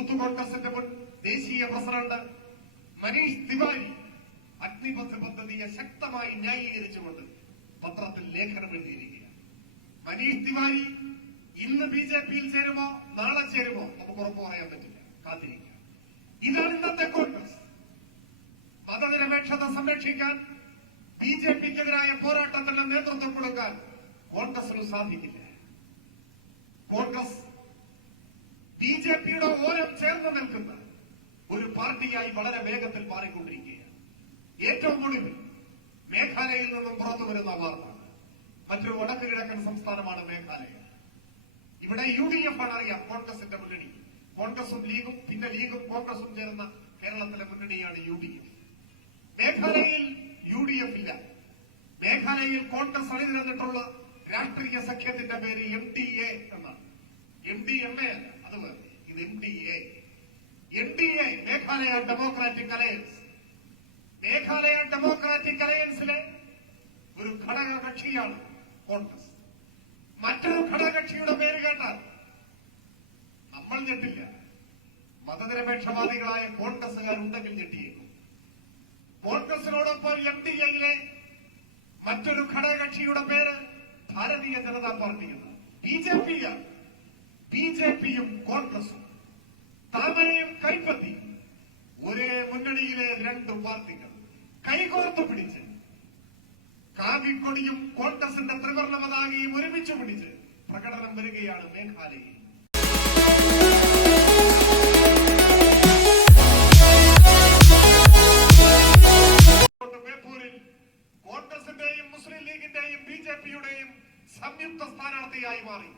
Youth കോൺഗ്രസിന്റെ മുൻ ദേശീയ പ്രസിഡന്റ് മനീഷ് തിവാരി അഗ്നിപഥ് പദ്ധതിയെ ശക്തമായി ന്യായീകരിച്ചുകൊണ്ട് പത്രത്തിൽ ലേഖനം എഴുതിയിരിക്കുകയാണ്. മനീഷ് തിവാരി ഇന്ന് ബിജെപിയിൽ ചേരുമോ നാളെ ചേരുമോ നമുക്ക് ഉറപ്പ് പറയാൻ പറ്റില്ല, കാത്തിരിക്കുക. ഇതാണ് ഇന്നത്തെ കോൺഗ്രസ്. മതനിരപേക്ഷത സംരക്ഷിക്കാൻ ബിജെപിക്കെതിരായ പോരാട്ടത്തിന് നേതൃത്വം കൊടുക്കാൻ കോൺഗ്രസിന് സാധിക്കില്ല. കോൺഗ്രസ് ബിജെപിയുടെ ഓരം ചേർന്ന് നിൽക്കുന്ന ഒരു പാർട്ടിയായി വളരെ വേഗത്തിൽ മാറിക്കൊണ്ടിരിക്കുകയാണ്. ഏറ്റവും ഒടുവിൽ മേഘാലയയിൽ നിന്നും പുറത്തു വരുന്ന വാർത്ത, മറ്റൊരു വടക്ക് കിഴക്കൻ സംസ്ഥാനമാണ് മേഘാലയ. ഇവിടെ UDF ആണ് അറിയാം, കോൺഗ്രസിന്റെ മുന്നണി. കോൺഗ്രസും ലീഗും പിന്നെ ലീഗും കോൺഗ്രസും ചേർന്ന കേരളത്തിലെ മുന്നണിയാണ് UDF. മേഘാലയയിൽ UDF ഇല്ല. മേഘാലയയിൽ കോൺഗ്രസ് അണിനിരന്നിട്ടുള്ള രാഷ്ട്രീയ സഖ്യത്തിന്റെ പേര് MDA എന്നാണ്. MDMA അല്ല, അത് വേറെ. ഇത് MDA. MDA Meghalaya Democratic Alliance. Meghalaya Democratic അലയൻസിലെ ഒരു ഘടക കക്ഷിയാണ് കോൺഗ്രസ്. മറ്റൊരു ഘടകകക്ഷിയുടെ പേര് കേട്ടാൽ നമ്മൾ ഞെട്ടില്ല. മതനിരപേക്ഷവാദികളായ കോൺഗ്രസുകാരുണ്ടെങ്കിൽ ഞെട്ടിയേക്കും. കോൺഗ്രസിനോടൊപ്പം MDAയിലെ മറ്റൊരു ഘടകകക്ഷിയുടെ പേര് ഭാരതീയ ജനതാ പാർട്ടി എന്ന്. ബിജെപിയാണ്. ബിജെപിയും കോൺഗ്രസും താമരയും കൈപ്പത്തിയും ഒരേ മുന്നണിയിലെ രണ്ടു പാർട്ടികൾ കൈകോർത്തു പിടിച്ച് കാവിക്കൊടിയും കോൺഗ്രസിന്റെ ത്രിവർണ്ണ പതാകയും ഒരുമിച്ച് പിടിച്ച് പ്രകടനം വരികയാണ് മേഘാലയയിൽ. ബേപ്പൂരിൽ കോൺഗ്രസിന്റെയും മുസ്ലിം ലീഗിന്റെയും ബിജെപിയുടെയും സംയുക്ത സ്ഥാനാർത്ഥിയായി മാറി.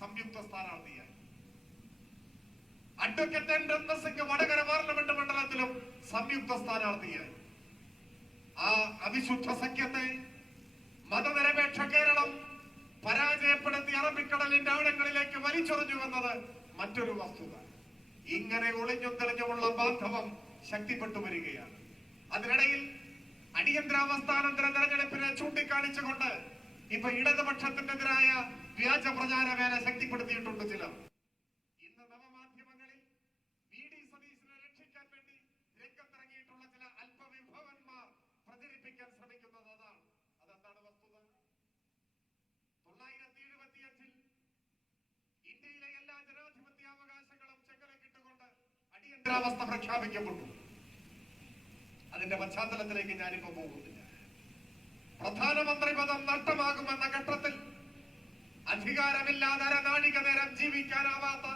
സംയുക്ത സ്ഥാനാർത്ഥിയായി advocate N Ratnasingh Vadakara parliament മണ്ഡലത്തിലും സംയുക്ത സ്ഥാനാർത്ഥിയായി. ആ അവിശുദ്ധ സഖ്യത്തെ മതനിരപേക്ഷ കേരളം പരാജയപ്പെടുത്തി അറബിക്കടലിന്റെ ആഴങ്ങളിലേക്ക് വലിച്ചെറിഞ്ഞുവെന്നത് മറ്റൊരു വസ്തുത. ഇങ്ങനെ ഒളിഞ്ഞും തെളിഞ്ഞുമുള്ള ബാന്ധവം ശക്തിപ്പെട്ടു വരികയാണ്. അതിനിടയിൽ അടിയന്തരാവസ്ഥാനന്തര തെരഞ്ഞെടുപ്പിനെ ചൂണ്ടിക്കാണിച്ചുകൊണ്ട് ഇപ്പൊ ഇടതുപക്ഷത്തിനെതിരായ വ്യാജ പ്രചാര വേല ശക്തിപ്പെടുത്തിയിട്ടുണ്ട് ചിലർ. ഇന്ന് നവമാധ്യമങ്ങളിൽ VD സതീശനെ രക്ഷിക്കാൻ വേണ്ടി രംഗത്തിറങ്ങിയിട്ടുള്ള ചില അല്പവിഭവന്മാർ പ്രചരിപ്പിക്കാൻ ശ്രമിക്കുന്നത് അതാണ്. അതെന്താണ് വസ്തുത? 1975 ഇന്ത്യയിലെ എല്ലാ ജനാധിപത്യാവകാശങ്ങളും ചെങ്കലക്കിട്ടുകൊണ്ട് അടിയന്തരാവസ്ഥ പ്രഖ്യാപിക്കപ്പെട്ടു. അതിന്റെ പശ്ചാത്തലത്തിലേക്ക് ഞാനിപ്പോ പോകുന്നില്ല. പ്രധാനമന്ത്രി പദം നഷ്ടമാകുമെന്ന ഘട്ടത്തിൽ അധികാരമില്ലാതെ അരനാഴിക നേരം ജീവിക്കാനാവാത്ത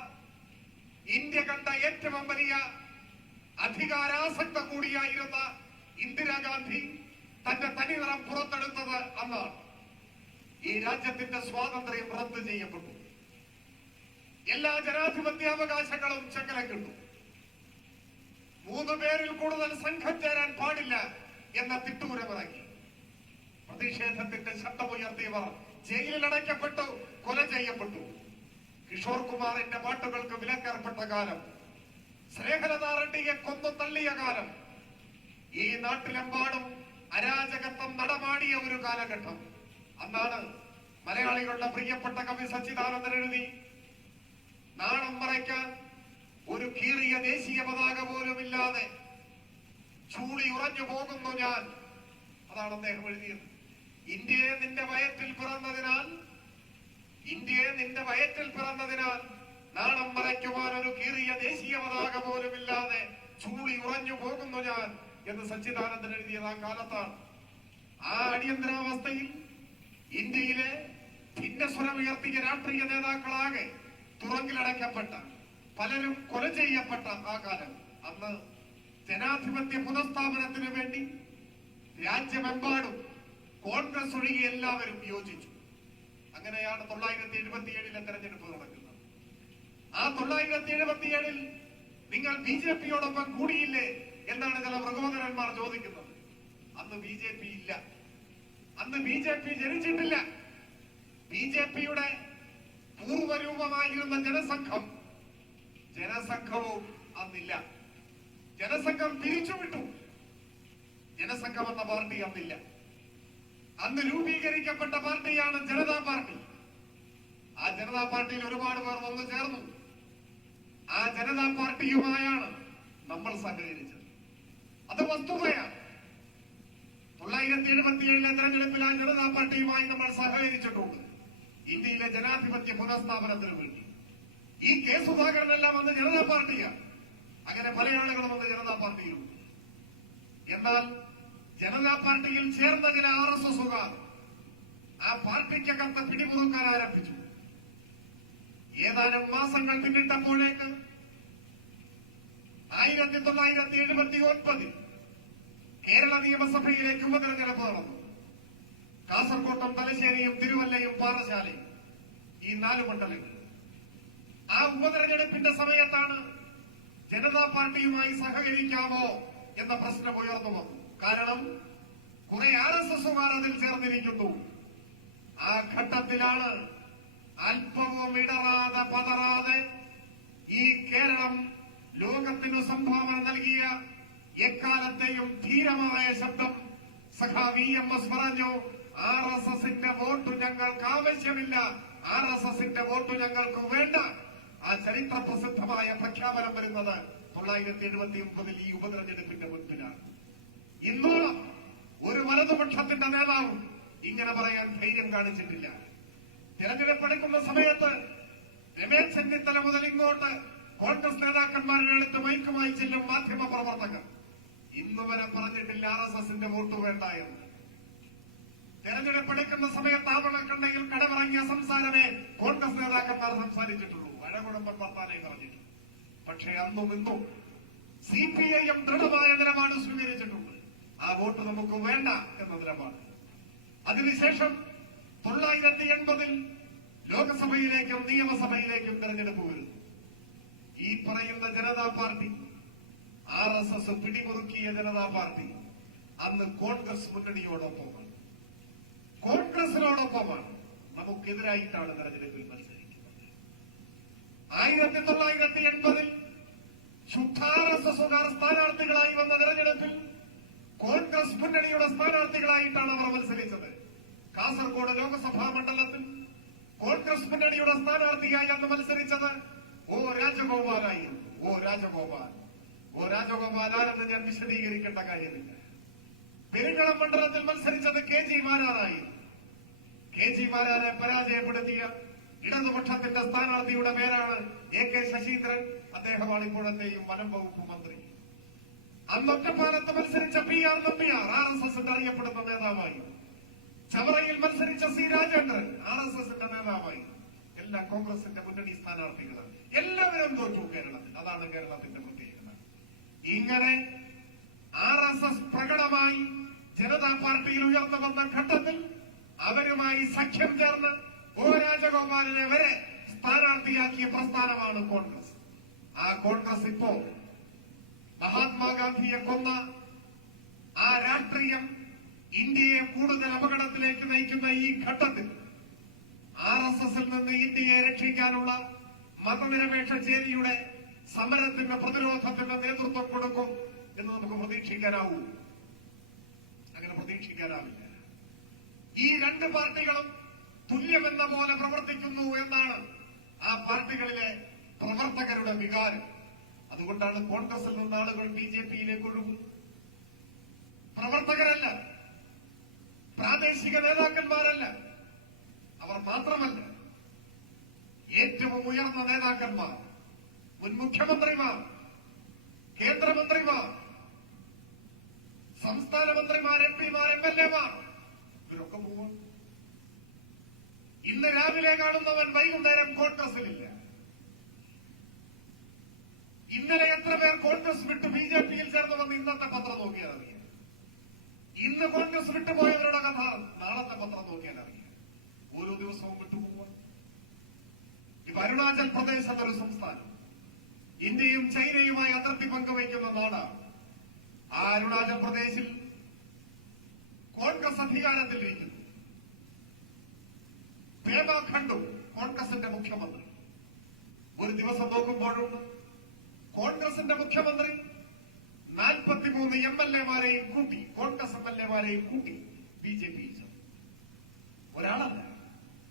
ഇന്ത്യ കണ്ട ഏറ്റവും വലിയ അധികാരാസക്ത കൂടിയായിരുന്ന ഇന്ദിരാഗാന്ധി തന്റെ തനിനിറം പുറത്തെടുത്തത് അന്നാണ്. ഈ രാജ്യത്തിന്റെ സ്വാതന്ത്ര്യം റദ്ദ് ചെയ്യപ്പെട്ടു. എല്ലാ ജനാധിപത്യാവകാശങ്ങളും ചെങ്കലക്കിട്ടു. 3 പേരിൽ കൂടുതൽ സംഘം ചേരാൻ പാടില്ല എന്ന തിട്ടൂരമിറങ്ങി. പ്രതിഷേധത്തിന്റെ ശബ്ദമുയർത്തിയവർ ജയിലിൽ അടയ്ക്കപ്പെട്ടു, കൊല ചെയ്യപ്പെട്ടു. കിഷോർ കുമാറിന്റെ പാട്ടുകൾക്ക് വിലക്കേർപ്പെട്ട കാലം, സ്നേഹലതാ റെഡ്ഡിയെ കൊന്നു തള്ളിയ കാലം, ഈ നാട്ടിലെമ്പാടും അരാജകത്വം നടമാടിയ ഒരു കാലഘട്ടം. അന്നാണ് മലയാളികളുടെ പ്രിയപ്പെട്ട കവി സച്ചിദാനന്ദൻ എഴുതി, നാണം മറയ്ക്കാൻ ഒരു കീറിയ ദേശീയ പതാക പോലും ഇല്ലാതെ ചൂളി ഉറഞ്ഞു പോകുന്നു ഞാൻ. അതാണ് അദ്ദേഹം എഴുതിയത്. ഇന്ത്യയെ നിന്റെ വയറ്റിൽ പിറന്നതിനാൽ, ഇന്ത്യയെ നിന്റെ വയറ്റിൽ പിറന്നതിനാൽ നാണം മറയ്ക്കുവാൻ ഒരു കീറിയ ദേശീയ പതാക പോലും ഇല്ലാതെ ചൂളി ഉറഞ്ഞു പോകുന്നു ഞാൻ എന്ന് സച്ചിദാനന്ദൻ എഴുതിയത് ആ കാലത്താണ്. ആ അടിയന്തരാവസ്ഥയിൽ ഇന്ത്യയിലെ ഭിന്നസ്വരമുയർത്തിയ രാഷ്ട്രീയ നേതാക്കളാകെ തുറങ്കിലടയ്ക്കപ്പെട്ട, പലരും കൊല ചെയ്യപ്പെട്ട ആ കാലം. അന്ന് ജനാധിപത്യ പുനഃസ്ഥാപനത്തിന് വേണ്ടി രാജ്യമെമ്പാടും കോൺഗ്രസ് ഒഴികെ എല്ലാവരും യോജിച്ചു. അങ്ങനെയാണ് 1977 തെരഞ്ഞെടുപ്പ് നടക്കുന്നത്. ആ 1977 നിങ്ങൾ ബിജെപിയോടൊപ്പം കൂടിയില്ലേ എന്നാണ് ചില പ്രകോദനന്മാർ ചോദിക്കുന്നത്. അന്ന് ബിജെപി ഇല്ല. അന്ന് ബിജെപി ജനിച്ചിട്ടില്ല. ബിജെപിയുടെ പൂർവ്വരൂപമായിരുന്ന ജനസംഘവും അന്നില്ല. ജനസംഘം പിരിച്ചുവിട്ടു. ജനസംഘം എന്ന പാർട്ടി അന്നില്ല. അന്ന് രൂപീകരിക്കപ്പെട്ട പാർട്ടിയാണ് ജനതാ പാർട്ടി. ആ ജനതാ പാർട്ടിയിൽ ഒരുപാട് പേർ വന്നു ചേർന്നു. ആ ജനതാ പാർട്ടിയുമായാണ് നമ്മൾ സഹകരിച്ചത്. അത് വസ്തുതയാണ്. 1977 തെരഞ്ഞെടുപ്പിൽ ആ ജനതാ പാർട്ടിയുമായി നമ്മൾ സഹകരിച്ചിട്ടുണ്ട് ഇന്ത്യയിലെ ജനാധിപത്യ പുനഃസ്ഥാപനത്തിന് വേണ്ടി. ഈ കെ സുധാകരനെല്ലാം വന്ന് ജനതാ പാർട്ടിയാണ്. അങ്ങനെ പല ആളുകളും വന്ന് ജനതാ പാർട്ടിയിലുണ്ട്. എന്നാൽ ജനതാ പാർട്ടിയിൽ ചേർന്ന ചില RSSകാർ ആ പാർട്ടിക്കകത്ത് പിടിമുറുക്കാൻ ആരംഭിച്ചു. ഏതാനും മാസങ്ങൾ പിന്നിട്ടപ്പോഴേക്ക് 1979 കേരള നിയമസഭയിലേക്ക് ഉപതെരഞ്ഞെടുപ്പ് നടന്നു. കാസർകോട്ടും തലശ്ശേരിയും തിരുവല്ലയും പാറശാലയും, ഈ 4 മണ്ഡലങ്ങൾ. ആ ഉപതെരഞ്ഞെടുപ്പിന്റെ സമയത്താണ് ജനതാ പാർട്ടിയുമായി സഹകരിക്കാമോ എന്ന പ്രശ്നം ഉയർന്നു വന്നു. കാരണം കുറെ RSSകാർ അതിൽ ചേർന്നിരിക്കുന്നു. ആ ഘട്ടത്തിലാണ് അല്പവും ഇടറാതെ പതറാതെ ഈ കേരളം ലോകത്തിനു സംഭാവന നൽകിയ എക്കാലത്തെയും ധീരമായ ശബ്ദം സഖാവ് EMS പറഞ്ഞു, RSSന്റെ വോട്ട് ഞങ്ങൾക്ക് ആവശ്യമില്ല, RSSന്റെ വോട്ട് ഞങ്ങൾക്ക് വേണ്ട. ആ ചരിത്ര പ്രസിദ്ധമായ പ്രഖ്യാപനം വരുന്നത് 1979 ഈ ഉപതെരഞ്ഞെടുപ്പിന്റെ മുൻപിലാണ്. ഇന്നോളം ഒരു വലതുപക്ഷത്തിന്റെ നേതാവും ഇങ്ങനെ പറയാൻ ധൈര്യം കാണിച്ചിട്ടില്ല. തിരഞ്ഞെടുപ്പെടുക്കുന്ന സമയത്ത് രമേശ് ചെന്നിത്തല മുതൽ ഇങ്ങോട്ട് കോൺഗ്രസ് നേതാക്കന്മാരുടെ അടുത്ത് മൈക്കുമായി ചെല്ലും മാധ്യമ പ്രവർത്തകർ ഇന്ന് വരെ പറഞ്ഞിട്ടില്ല RSSന്റെ വോട്ട് വേണ്ട എന്ന്. തെരഞ്ഞെടുപ്പെടുക്കുന്ന സമയത്ത് ആവണക്കണ്ടയിൽ കടമിറങ്ങിയ സംസാരമേ കോൺഗ്രസ് നേതാക്കന്മാർ സംസാരിച്ചിട്ടുള്ളൂ. അഴകുടമ്പൻ വർത്താനേ പറഞ്ഞിട്ടുള്ളൂ. പക്ഷേ അന്നും ഇന്നും CPIM ദൃഢമായ നിലപാട് സ്വീകരിച്ചിട്ടുണ്ട്. ആ വോട്ട് നമുക്ക് വേണ്ട എന്ന നിലപാട്. അതിനുശേഷം 1980 ലോകസഭയിലേക്കും നിയമസഭയിലേക്കും തെരഞ്ഞെടുപ്പ് വരുന്നു. ഈ പറയുന്ന ജനതാ പാർട്ടി, RSS പിടിമുറുക്കിയ ജനതാ പാർട്ടി അന്ന് കോൺഗ്രസ് മുന്നണിയോടൊപ്പമാണ്, കോൺഗ്രസിനോടൊപ്പമാണ്. നമുക്കെതിരായിട്ടാണ് തെരഞ്ഞെടുപ്പിൽ മത്സരിക്കുന്നത്. 1980 ശുദ്ധ RSSകാർ സ്ഥാനാർത്ഥികളായി വന്ന തെരഞ്ഞെടുപ്പിൽ കോൺഗ്രസ് മുന്നണിയുടെ സ്ഥാനാർത്ഥികളായിട്ടാണ് അവർ മത്സരിച്ചത്. കാസർഗോഡ് ലോക്സഭാ മണ്ഡലത്തിൽ കോൺഗ്രസ് മുന്നണിയുടെ സ്ഥാനാർത്ഥിയായി അന്ന് മത്സരിച്ചത് രാജഗോപാലായിരുന്നു. രാജഗോപാൽ ആരെന്ന് ഞാൻ വിശദീകരിക്കേണ്ട കാര്യമില്ല. പെരിങ്ങളം മണ്ഡലത്തിൽ മത്സരിച്ചത് KG മാരാറായിരുന്നു. KG മാരാരെ പരാജയപ്പെടുത്തിയ ഇടതുപക്ഷത്തിന്റെ സ്ഥാനാർത്ഥിയുടെ പേരാണ് AK ശശീന്ദ്രൻ. അദ്ദേഹമാണ് ഇപ്പോഴത്തെയും വനം വകുപ്പ് മന്ത്രി. അന്ന് ഒറ്റപ്പാലത്ത് മത്സരിച്ച PR നമ്പ്യാർ RSSന്റെ അറിയപ്പെടുന്ന നേതാവായി. ചവറയിൽ മത്സരിച്ച C രാജേന്ദ്രൻ RSSന്റെ നേതാവായി. എല്ലാം കോൺഗ്രസിന്റെ മുന്നണി സ്ഥാനാർത്ഥികളാണ്. എല്ലാവരും തോറ്റു കേരളത്തിൽ. അതാണ് കേരളത്തിന്റെ പ്രത്യേകത. ഇങ്ങനെ RSS പ്രകടമായി ജനതാ പാർട്ടിയിൽ ഉയർന്നു വന്ന ഘട്ടത്തിൽ അവരുമായി സഖ്യം ചേർന്ന് രാജഗോപാലിനെ വരെ സ്ഥാനാർത്ഥിയാക്കിയ പ്രസ്ഥാനമാണ് കോൺഗ്രസ്. ആ കോൺഗ്രസ് ഇപ്പോ മഹാത്മാഗാന്ധിയെ കൊന്ന ആ രാഷ്ട്രീയം ഇന്ത്യയെ കൂടുതൽ അപകടത്തിലേക്ക് നയിക്കുന്ന ഈ ഘട്ടത്തിൽ RSSൽ നിന്ന് ഇന്ത്യയെ രക്ഷിക്കാനുള്ള മതനിരപേക്ഷ ചേരിയുടെ സമരത്തിന്റെ പ്രതിരോധത്തിന്റെ നേതൃത്വം കൊടുക്കും എന്ന് നമുക്ക് പ്രതീക്ഷിക്കാനാവൂ? അങ്ങനെ പ്രതീക്ഷിക്കാനാവില്ല. ഈ 2 പാർട്ടികളും തുല്യമെന്ന പോലെ പ്രവർത്തിക്കുന്നു എന്നാണ് ആ പാർട്ടികളിലെ പ്രവർത്തകരുടെ വികാരം. അതുകൊണ്ടാണ് കോൺഗ്രസിൽ നിന്ന് ആളുകൾ BJPയിലേക്ക് ഒഴുകും. പ്രവർത്തകരല്ല, പ്രാദേശിക നേതാക്കന്മാരല്ല, അവർ മാത്രമല്ല, ഏറ്റവും ഉയർന്ന നേതാക്കന്മാർ, മുൻ മുഖ്യമന്ത്രിമാർ, കേന്ദ്രമന്ത്രിമാർ, സംസ്ഥാന മന്ത്രിമാർ, MP മാർ, MLA മാർ, ഇവരൊക്കെ പോകും. ഇന്ന് രാവിലെ കാണുന്നവൻ വൈകുന്നേരം കോൺഗ്രസിലില്ല. ഇന്നലെ എത്ര പേർ കോൺഗ്രസ് വിട്ട് BJPയിൽ ചേർന്നുവന്ന് ഇന്നത്തെ പത്രം നോക്കിയാൽ അറിയാം. ഇന്ന് കോൺഗ്രസ് വിട്ടുപോയവരുടെ കഥ നാളത്തെ പത്രം നോക്കിയാൽ അറിയാം. ഓരോ ദിവസവും വിട്ടുപോകുക. ഇപ്പൊ അരുണാചൽ പ്രദേശ് എന്നൊരു സംസ്ഥാനം ഇന്ത്യയും ചൈനയുമായി അതിർത്തി പങ്കുവയ്ക്കുന്ന നാടാണ്. ആ അരുണാചൽ പ്രദേശിൽ കോൺഗ്രസ് അധികാരത്തിലിരിക്കുന്നു. പേമ ഖണ്ഡു കോൺഗ്രസിന്റെ മുഖ്യമന്ത്രി. ഒരു ദിവസം നോക്കുമ്പോഴുണ്ട് കോൺഗ്രസിന്റെ മുഖ്യമന്ത്രി 43 MLA മാരെയും കൂട്ടി, കോൺഗ്രസ് MLA മാരെയും കൂട്ടി BJPയിൽ ചേർന്നു. ഒരാളല്ല,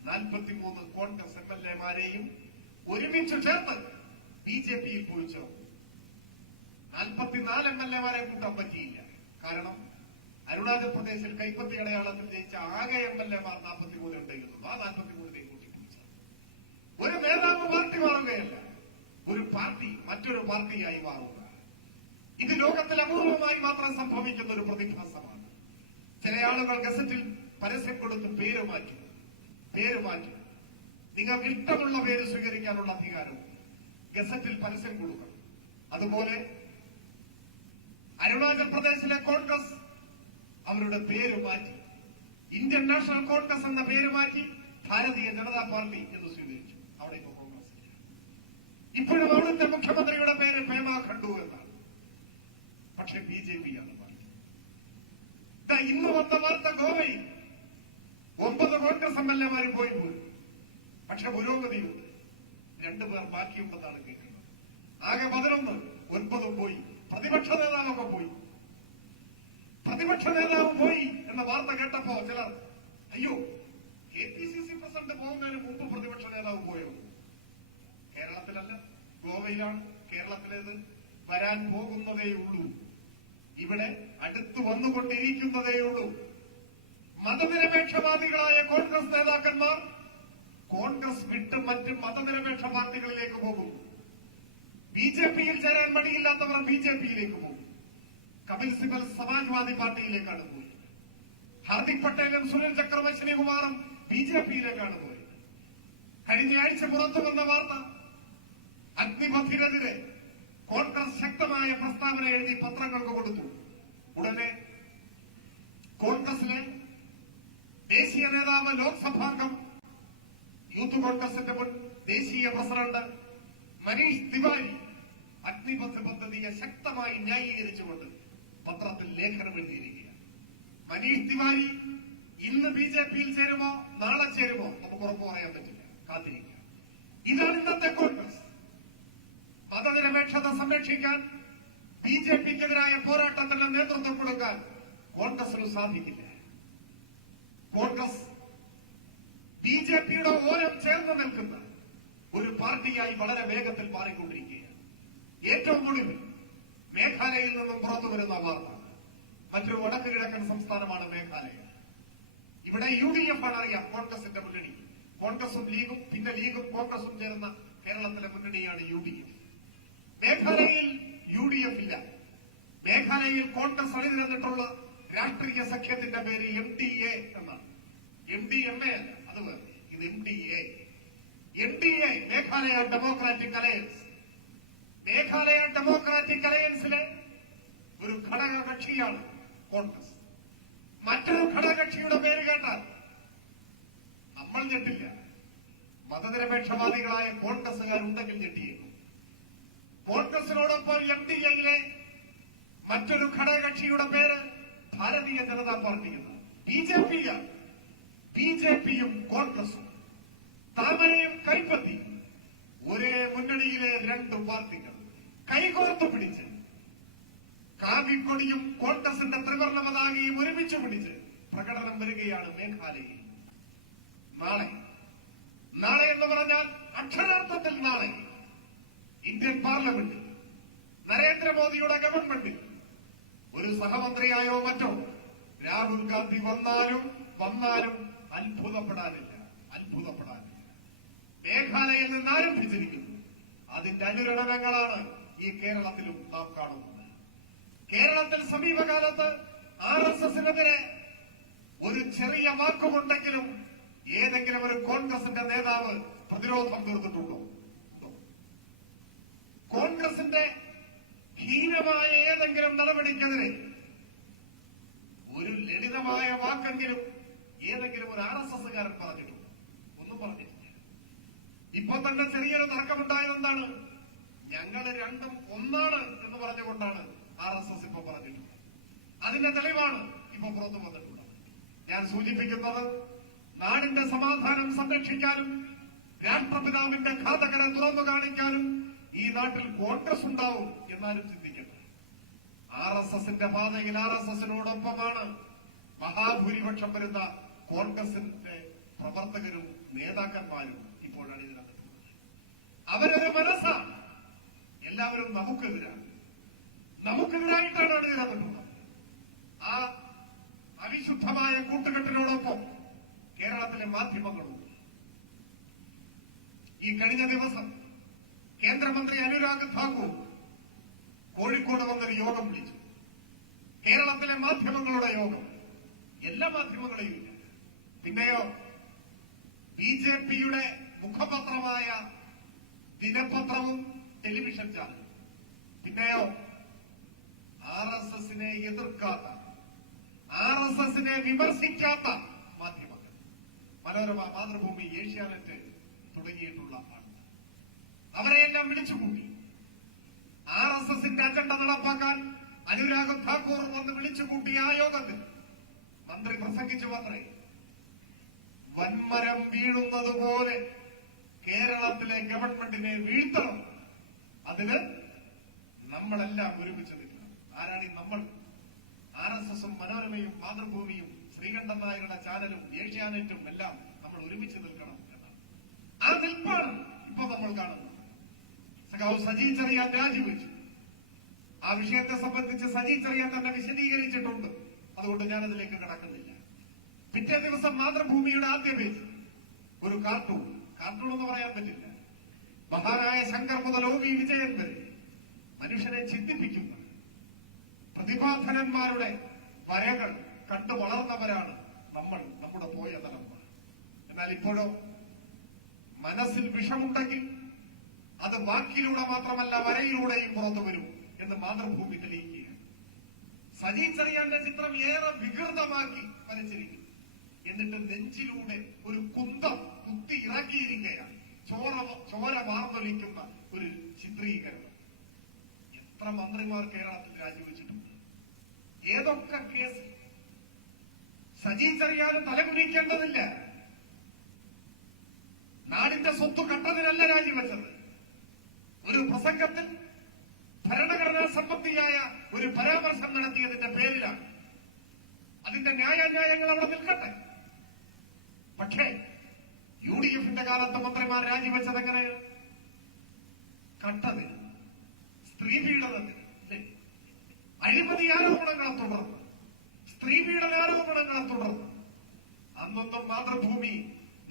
43 കോൺഗ്രസ് MLA മാരെയും ഒരുമിച്ച് ചേർത്ത് BJP-യിൽ പോയി ചേർന്നു. 44 MLA-മാരെ കൂട്ടാൻ പറ്റിയില്ല. കാരണം അരുണാചൽ പ്രദേശിൽ കൈപ്പത്തി അടയാളത്തിൽ ജയിച്ച ആകെ MLA-മാർ 43 ഉണ്ടായിരുന്നു. ആ 43 കൂട്ടിപ്പിടിച്ചു. ഒരു നേതാവ് പാർട്ടി മാറുകയല്ല, ഒരു പാർട്ടി മറ്റൊരു പാർട്ടിയായി മാറുക. ഇത് ലോകത്തിൽ അപൂർവമായി മാത്രം സംഭവിക്കുന്ന ഒരു പ്രതിഭാസമാണ്. ചില ആളുകൾ ഗസറ്റിൽ പരസ്യം കൊടുത്ത് പേര് മാറ്റും. നിങ്ങൾക്ക് ഇഷ്ടമുള്ള പേര് സ്വീകരിക്കാനുള്ള അധികാരവും ഗസറ്റിൽ പരസ്യം കൊടുക്കണം. അതുപോലെ അരുണാചൽ പ്രദേശിലെ കോൺഗ്രസ് അവരുടെ പേര് മാറ്റി ഇന്ത്യൻ നാഷണൽ കോൺഗ്രസ് എന്ന പേര് മാറ്റി ഭാരതീയ ജനതാ പാർട്ടി എന്ന് സ്വീകരിച്ചു. അവിടെ ഇപ്പൊ കോൺഗ്രസ് ഇല്ല. ഇപ്പോഴും അവിടുത്തെ മുഖ്യമന്ത്രിയുടെ പേര് പേമ ഖണ്ഡു എന്നാണ്. പക്ഷെ BJP ആണ് പാർട്ടി. ഇന്ന് വന്ന വാർത്ത ഗോവയിൽ 9 കോൺഗ്രസ് MLA-മാരും പോയി. പക്ഷെ പുരോഗതിയുണ്ട്. 2 പേർ ബാക്കിയുണ്ടെന്നാണ് കേൾക്കുന്നത്. ആകെ 11, 9 പോയി. പ്രതിപക്ഷ നേതാവൊക്കെ പോയി. പ്രതിപക്ഷ നേതാവ് പോയി എന്ന വാർത്ത കേട്ടപ്പോ ചിലർ അയ്യോ, KPCC പ്രസിഡന്റ് പോകുന്നതിന് മുമ്പ് പ്രതിപക്ഷ നേതാവ് പോയോ? കേരളത്തിലല്ല, ഗോവയിലാണ്. കേരളത്തിലേത് വരാൻ പോകുന്നതേയുള്ളൂ. ഇവിടെ അടുത്തു വന്നുകൊണ്ടിരിക്കുന്നതേയുള്ളൂ. മതനിരപേക്ഷവാദികളായ കോൺഗ്രസ് നേതാക്കന്മാർ കോൺഗ്രസ് വിട്ട് മറ്റ് മതനിരപേക്ഷ പാർട്ടികളിലേക്ക് പോകും. BJP-യിൽ ചേരാൻ മടിയില്ലാത്തവർ BJP-യിലേക്ക് പോകും. കപിൽ സിബൽ സമാജ്വാദി പാർട്ടിയിലേക്കാണ് പോയി. ഹാർദിക് പട്ടേലും സുനിൽ ചക്രവർത്തികുമാറും BJP-യിലേക്കാണ് പോയത്. കഴിഞ്ഞ ആഴ്ച പുറത്തു വന്ന വാർത്ത, അഗ്നിപഥിനെതിരെ കോൺഗ്രസ് ശക്തമായ പ്രസ്താവന എഴുതി പത്രങ്ങൾക്ക് കൊടുത്തു. ഉടനെ കോൺഗ്രസിലെ ദേശീയ നേതാവ്, ലോക്സഭാംഗം, യൂത്ത് കോൺഗ്രസിന്റെ മുൻ ദേശീയ പ്രസിഡന്റ് മനീഷ് തിവാരി അഗ്നിപഥ് പദ്ധതിയെ ശക്തമായി ന്യായീകരിച്ചുകൊണ്ട് പത്രത്തിൽ ലേഖനം എഴുതിയിരിക്കുകയാണ്. മനീഷ് തിവാരി ഇന്ന് BJP-യിൽ ചേരുമോ നാളെ ചേരുമോ നമുക്ക് ഉറപ്പ് പറയാൻ പറ്റില്ല, കാത്തിരിക്കുക. ഇതാണ് ഇന്നത്തെ കോൺഗ്രസ്. മതനിരപേക്ഷത സംരക്ഷിക്കാൻ BJP-ക്കെതിരായ പോരാട്ടത്തിന് നേതൃത്വം കൊടുക്കാൻ കോൺഗ്രസിന് സാധിക്കില്ല. കോൺഗ്രസ് BJP-യുടെ ഓരം ചേർന്ന് നിൽക്കുന്ന ഒരു പാർട്ടിയായി വളരെ വേഗത്തിൽ മാറിക്കൊണ്ടിരിക്കുകയാണ്. ഏറ്റവും ഒടുവിൽ മേഘാലയയിൽ നിന്നും പുറത്തു വരുന്ന വാർത്ത, മറ്റൊരു വടക്ക് കിഴക്കൻ സംസ്ഥാനമാണ് മേഘാലയ. ഇവിടെ UDF ആണ് അറിയാം, കോൺഗ്രസിന്റെ മുന്നണി. കോൺഗ്രസും ലീഗും, പിന്നെ ലീഗും കോൺഗ്രസും ചേർന്ന കേരളത്തിലെ മുന്നണിയാണ് UDF. മേഘാലയയിൽ UDF ഇല്ല. മേഘാലയയിൽ കോൺഗ്രസ് അണിനിരന്നിട്ടുള്ള രാഷ്ട്രീയ സഖ്യത്തിന്റെ പേര് MDA എന്നാണ്. MDMA അല്ല, അത് വേറെ. ഇത് MDA. MDA Meghalaya Democratic Alliance. Meghalaya Democratic അലയൻസിലെ ഒരു ഘടകകക്ഷിയാണ് കോൺഗ്രസ്. മറ്റൊരു ഘടകകക്ഷിയുടെ പേര് കേട്ടാൽ നമ്മൾ ഞെട്ടില്ല. മതനിരപേക്ഷവാദികളായ കോൺഗ്രസുകാരുണ്ടെങ്കിൽ ഞെട്ടിയേക്കും. കോൺഗ്രസിനോടൊപ്പം MDA-യിലെ മറ്റൊരു ഘടകകക്ഷിയുടെ പേര് ഭാരതീയ ജനതാ പാർട്ടി എന്നാണ്. BJP-യാണ്. BJP-യും കോൺഗ്രസും താമരയും കൈപ്പത്തിയും ഒരേ മുന്നണിയിലെ 2 പാർട്ടികൾ കൈകോർത്തു പിടിച്ച് കാവിക്കൊടിയും കോൺഗ്രസിന്റെ ത്രിവർണ്ണ പതാകയും ഒരുമിച്ച് പിടിച്ച് പ്രകടനം വരികയാണ് മേഘാലയയിൽ. നാളെ എന്ന് പറഞ്ഞാൽ അക്ഷരാർത്ഥത്തിൽ നാളെ ഇന്ത്യൻ പാർലമെന്റിൽ നരേന്ദ്രമോദിയുടെ ഗവൺമെന്റിൽ ഒരു സഹമന്ത്രിയായോ മറ്റോ രാഹുൽ ഗാന്ധി വന്നാലും അത്ഭുതപ്പെടാനില്ല. മേഘാലയയിൽ നിന്ന് ആരംഭിച്ചിരിക്കുന്നു. അതിന്റെ അനുരണനങ്ങളാണ് ഈ കേരളത്തിലും നാം കാണുന്നത്. കേരളത്തിൽ സമീപകാലത്ത് RSS-നെതിരെ ഒരു ചെറിയ വാക്കുകൊണ്ടെങ്കിലും ഏതെങ്കിലും ഒരു കോൺഗ്രസിന്റെ നേതാവ് പ്രതിരോധം തീർത്തിട്ടുണ്ടോ? കോൺഗ്രസിന്റെ ഹീനമായ ഏതെങ്കിലും നടപടിക്കെതിരെ ഒരു ലളിതമായ വാക്കെങ്കിലും ഏതെങ്കിലും ഒരു RSS-കാരൻ പറഞ്ഞിട്ടുണ്ടോ? ഒന്നും പറഞ്ഞിട്ടില്ല. ഇപ്പൊ തന്നെ ചെറിയൊരു തർക്കമുണ്ടായതെന്താണ്? ഞങ്ങൾ രണ്ടും ഒന്നാണ് എന്ന് പറഞ്ഞുകൊണ്ടാണ് RSS ഇപ്പൊ പറഞ്ഞിട്ടുള്ളത്. അതിന്റെ തെളിവാണ് ഇപ്പൊ പുറത്തു വന്നിട്ടുള്ളത്. ഞാൻ സൂചിപ്പിക്കുന്നത്, നാടിന്റെ സമാധാനം സംരക്ഷിക്കാനും രാഷ്ട്രപിതാവിന്റെ ഘാതകരെ തുറന്നു കാണിക്കാനും ഈ നാട്ടിൽ കോൺഗ്രസ് ഉണ്ടാവും എന്നാലും ചിന്തിക്കണം. RSS-ന്റെ പാതയിൽ RSS-നോടൊപ്പമാണ് മഹാഭൂരിപക്ഷം വരുന്ന കോൺഗ്രസിന്റെ പ്രവർത്തകരും നേതാക്കന്മാരും ഇപ്പോൾ അണിനിരന്നിട്ടുള്ളത്. അവരൊരു മനസ്സാണ്. എല്ലാവരും നമുക്കെതിരായിട്ടാണ് അണിനിരന്നിട്ടുള്ളത്. ആ അവിശുദ്ധമായ കൂട്ടുകെട്ടിനോടൊപ്പം കേരളത്തിലെ മാധ്യമങ്ങളും ഈ കഴിഞ്ഞ ദിവസം കേന്ദ്രമന്ത്രി അനുരാഗ് ഠാക്കൂർ കോഴിക്കോട് വന്നൊരു യോഗം വിളിച്ചു. കേരളത്തിലെ മാധ്യമങ്ങളുടെ യോഗം. എല്ലാ മാധ്യമങ്ങളെയും ഇല്ല. പിന്നെയോ ബിജെപിയുടെ മുഖപത്രമായ ദിനപത്രവും ടെലിവിഷൻ ചാനലും. പിന്നെയോ RSSനെ എതിർക്കാത്ത, RSSനെ വിമർശിക്കാത്ത മാധ്യമങ്ങൾ. മനോരമ, മാതൃഭൂമി, ഏഷ്യാനെറ്റ് തുടങ്ങിയിട്ടുള്ള ആളുകൾ. അവരെയെല്ലാം വിളിച്ചുകൂട്ടി. RSSന്റെ അജണ്ട നടപ്പാക്കാൻ അനുരാഗ് ഠാക്കൂർ വന്ന് വിളിച്ചുകൂട്ടിയ ആ യോഗത്തിൽ മന്ത്രി പ്രസംഗിച്ചു മാത്രമേ വൻമരം വീഴുന്നത് പോലെ കേരളത്തിലെ ഗവൺമെന്റിനെ വീഴ്ത്തണം. അതിന് നമ്മളെല്ലാം ഒരുമിച്ച് നിൽക്കണം. ആരാണ് ഈ നമ്മൾ? RSSും മനോരമയും മാതൃഭൂമിയും ശ്രീകണ്ഠൻ നായരുടെ ചാനലും ഏഷ്യാനെറ്റും എല്ലാം നമ്മൾ ഒരുമിച്ച് നിൽക്കണം എന്നാണ്. ആ നിൽപ്പാണ് ഇപ്പൊ നമ്മൾ കാണുന്നത്. സഖാവ് സജി ചെറിയാൻ രാജിവെച്ചു. ആ വിഷയത്തെ സംബന്ധിച്ച് സജി ചെറിയാൻ തന്നെ വിശദീകരിച്ചിട്ടുണ്ട്. അതുകൊണ്ട് ഞാനതിലേക്ക് കടക്കുന്നില്ല. പിറ്റേ ദിവസം മാതൃഭൂമിയുടെ ആദ്യ പേജ് ഒരു കാർട്ടൂൺ എന്ന് പറയാൻ പറ്റില്ല. മഹാനായ ശങ്കർ മുതൽ OV വിജയൻ വരെ മനുഷ്യനെ ചിന്തിപ്പിക്കുന്ന പ്രതിഭാധനന്മാരുടെ വരകൾ കണ്ടു വളർന്നവരാണ് നമ്മൾ, നമ്മുടെ പോയ തലമുറ. എന്നാൽ ഇപ്പോഴോ മനസ്സിൽ വിഷമുണ്ടെങ്കിൽ അത് വാക്കിലൂടെ മാത്രമല്ല വരയിലൂടെയും പുറത്തു വരും എന്ന് മാതൃഭൂമി തെളിയിക്കുകയാണ്. സജി ചെറിയാന്റെ ചിത്രം ഏറെ വികൃതമാക്കി വരച്ചിരിക്കുന്നു. എന്നിട്ട് നെഞ്ചിലൂടെ ഒരു കുന്തം കുത്തി ഇറക്കിയിരിക്കുകയാണ്. ചോര വാർന്നൊലിക്കുന്ന ഒരു ചിത്രീകരണം. എത്ര മന്ത്രിമാർ കേരളത്തിൽ രാജിവെച്ചിട്ടുണ്ട്? ഏതൊക്കെ കേസ്? സജി ചെറിയാനും തലകുനിക്കേണ്ടതില്ല. നാടിന്റെ സ്വത്ത് കണ്ടതിനല്ല രാജിവെച്ചത്. ഒരു പ്രസംഗത്തിൽ ഭരണഘടനാ സംബന്ധിയായ ഒരു പരാമർശം നടത്തിയതിന്റെ പേരിലാണ്. അതിന്റെ ന്യായാന്യായങ്ങൾ അവിടെ നിൽക്കട്ടെ. പക്ഷേ UDFന്റെ കാലത്ത് മന്ത്രിമാർ രാജിവെച്ചത് എങ്ങനെ? കട്ടതിന്, സ്ത്രീ പീഡനത്തിന്, അഴിമതി ആരോപണങ്ങളെ തുടർന്ന്, സ്ത്രീ പീഡന ആരോപണങ്ങളെ തുടർന്ന് അന്നൊന്നും മാതൃഭൂമി